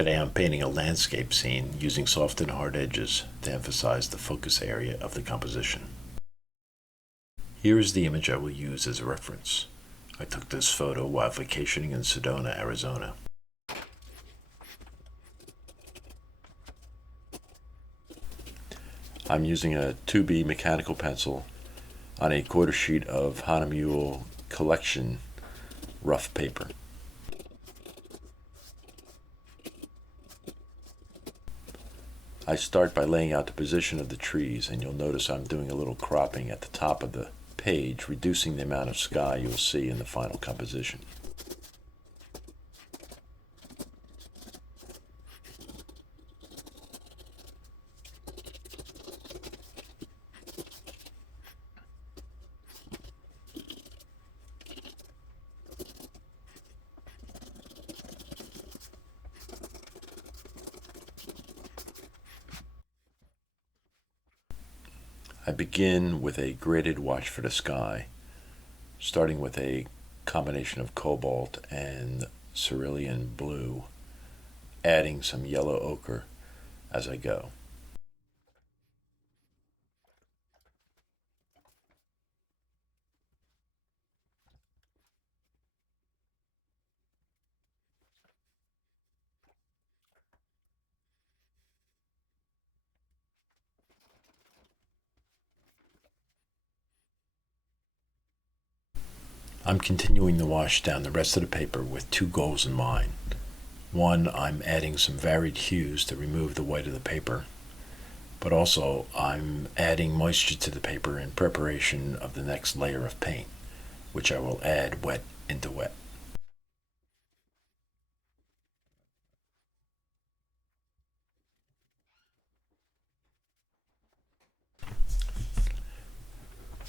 Today I'm painting a landscape scene using soft and hard edges to emphasize the focus area of the composition. Here is the image I will use as a reference. I took this photo while vacationing in Sedona, Arizona. I'm using a 2B mechanical pencil on a quarter sheet of Hahnemuhle collection rough paper. I start by laying out the position of the trees, and you'll notice I'm doing a little cropping at the top of the page, reducing the amount of sky you'll see in the final composition. I begin with a graded wash for the sky, starting with a combination of cobalt and cerulean blue, adding some yellow ochre as I go. I'm continuing the wash down the rest of the paper with two goals in mind. One, I'm adding some varied hues to remove the white of the paper, but also I'm adding moisture to the paper in preparation of the next layer of paint, which I will add wet into wet.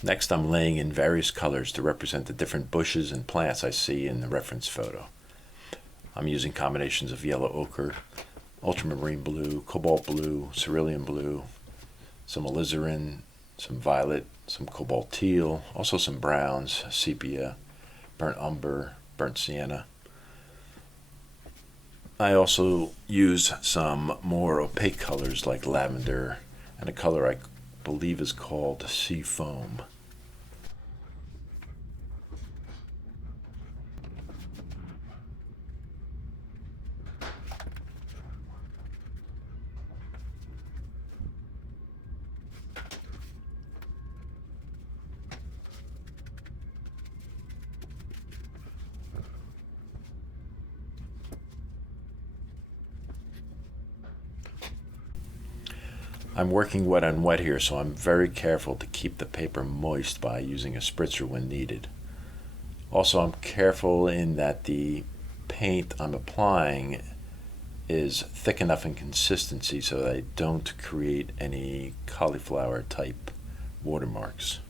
Next, I'm laying in various colors to represent the different bushes and plants I see in the reference photo. I'm using combinations of yellow ochre, ultramarine blue, cobalt blue, cerulean blue, some alizarin, some violet, some cobalt teal, also some browns, sepia, burnt umber, burnt sienna. I also use some more opaque colors like lavender and a color I believe is called sea foam. I'm working wet on wet here, so I'm very careful to keep the paper moist by using a spritzer when needed. Also, I'm careful in that the paint I'm applying is thick enough in consistency so that I don't create any cauliflower type watermarks.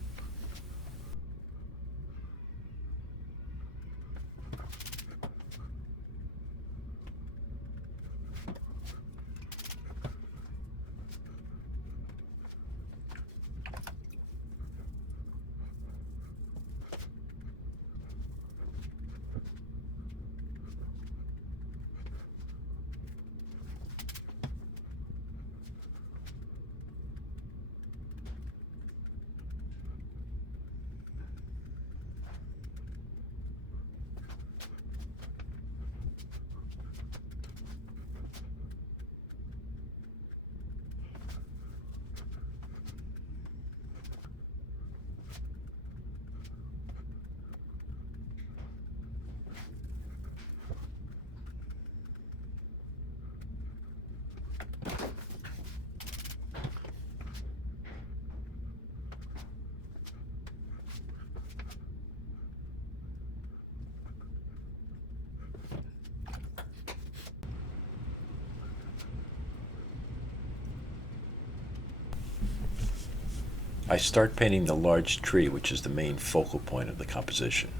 I start painting the large tree, which is the main focal point of the composition.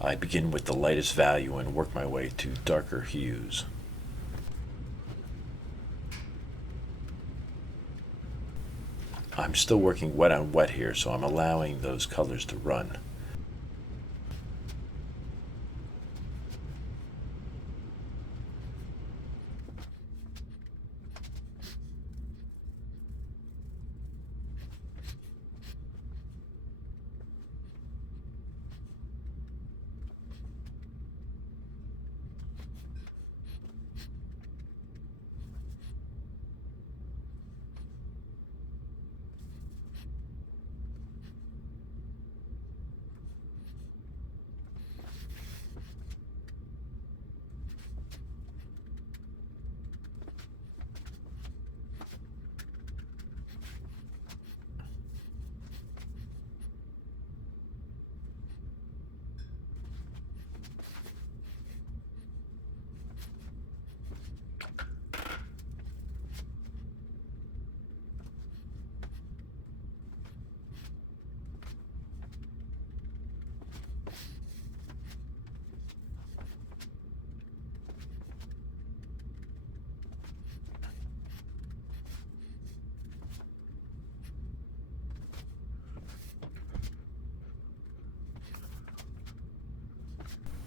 I begin with the lightest value and work my way to darker hues. I'm still working wet on wet here, so I'm allowing those colors to run.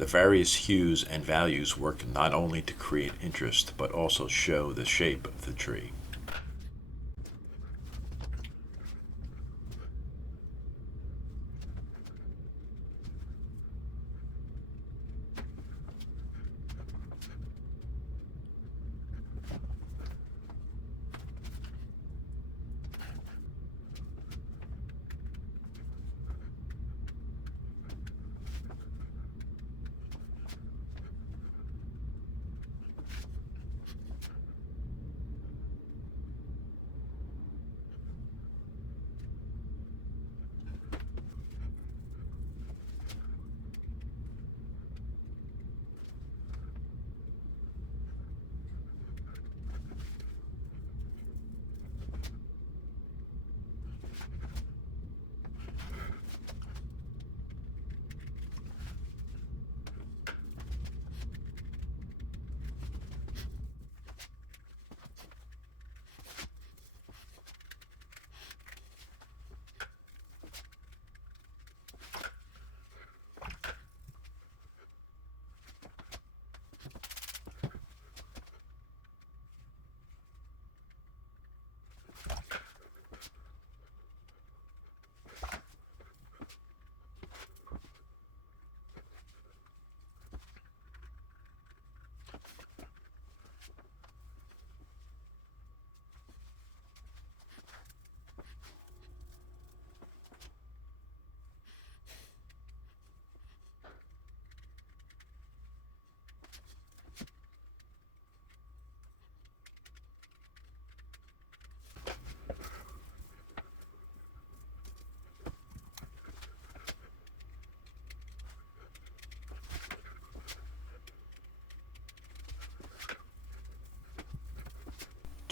The various hues and values work not only to create interest, but also show the shape of the tree.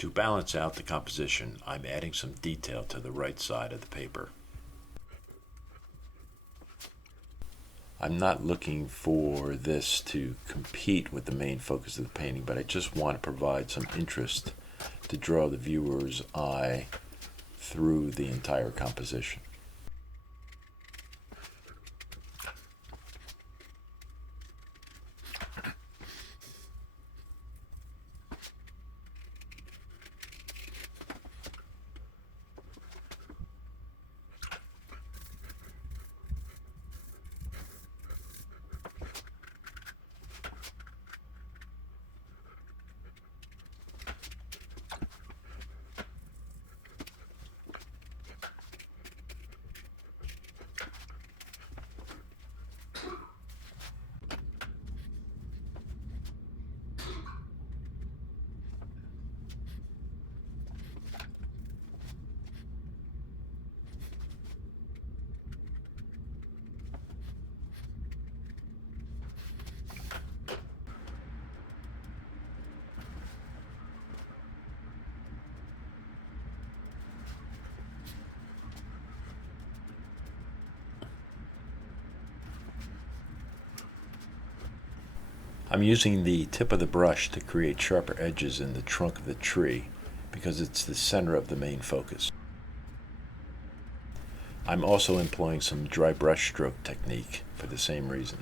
To balance out the composition, I'm adding some detail to the right side of the paper. I'm not looking for this to compete with the main focus of the painting, but I just want to provide some interest to draw the viewer's eye through the entire composition. I'm using the tip of the brush to create sharper edges in the trunk of the tree because it's the center of the main focus. I'm also employing some dry brush stroke technique for the same reason.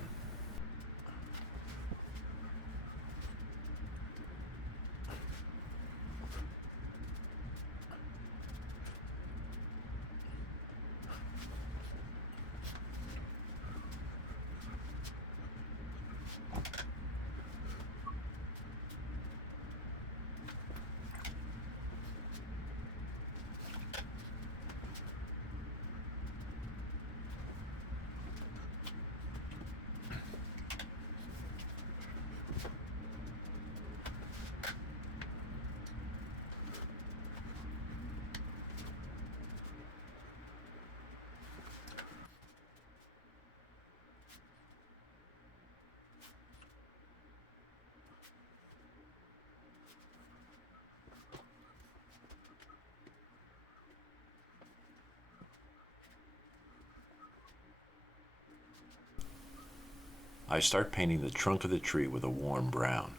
I start painting the trunk of the tree with a warm brown,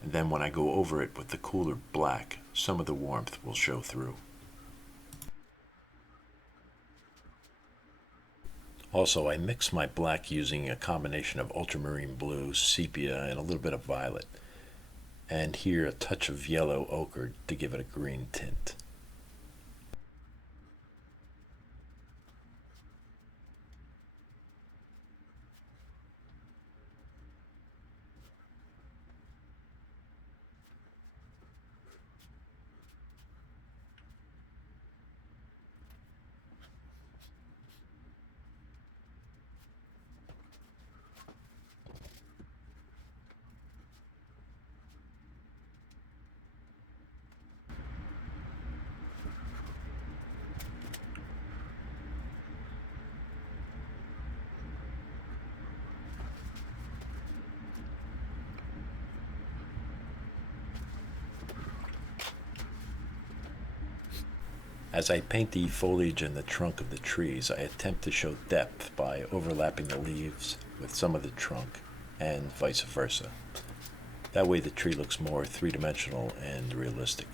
and then when I go over it with the cooler black, some of the warmth will show through. Also, I mix my black using a combination of ultramarine blue, sepia, and a little bit of violet. And here a touch of yellow ochre to give it a green tint. As I paint the foliage and the trunk of the trees, I attempt to show depth by overlapping the leaves with some of the trunk and vice versa. That way the tree looks more three-dimensional and realistic.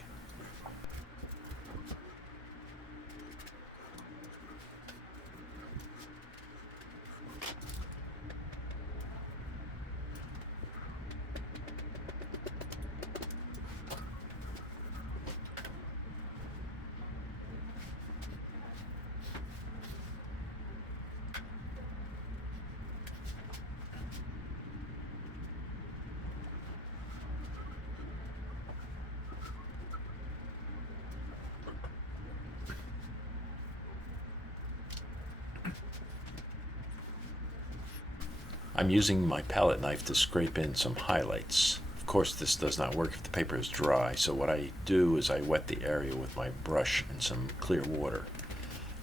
I'm using my palette knife to scrape in some highlights. Of course, this does not work if the paper is dry, so what I do is I wet the area with my brush in some clear water.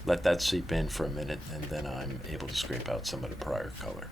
Let that seep in for a minute, and then I'm able to scrape out some of the prior color.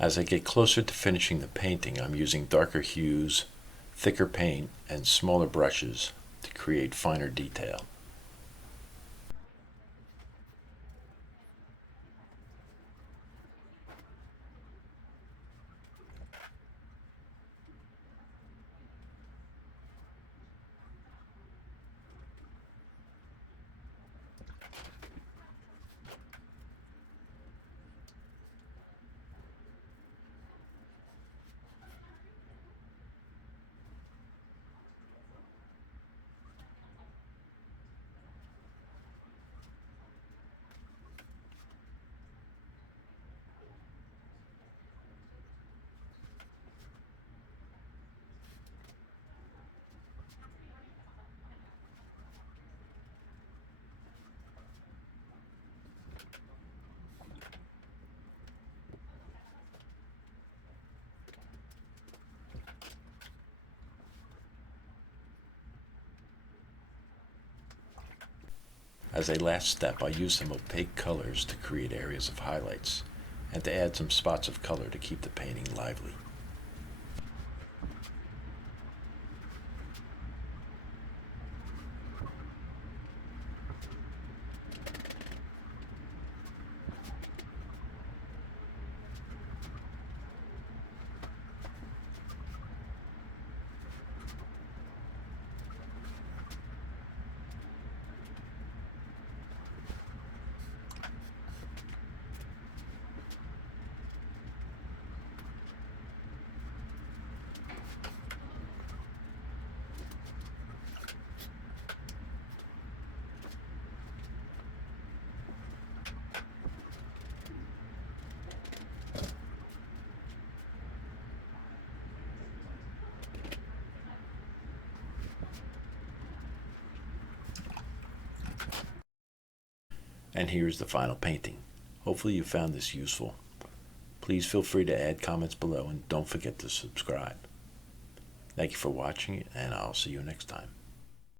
As I get closer to finishing the painting, I'm using darker hues, thicker paint, and smaller brushes to create finer detail. As a last step, I use some opaque colors to create areas of highlights and to add some spots of color to keep the painting lively. And here's the final painting. Hopefully you found this useful. Please feel free to add comments below and don't forget to subscribe. Thank you for watching and I'll see you next time.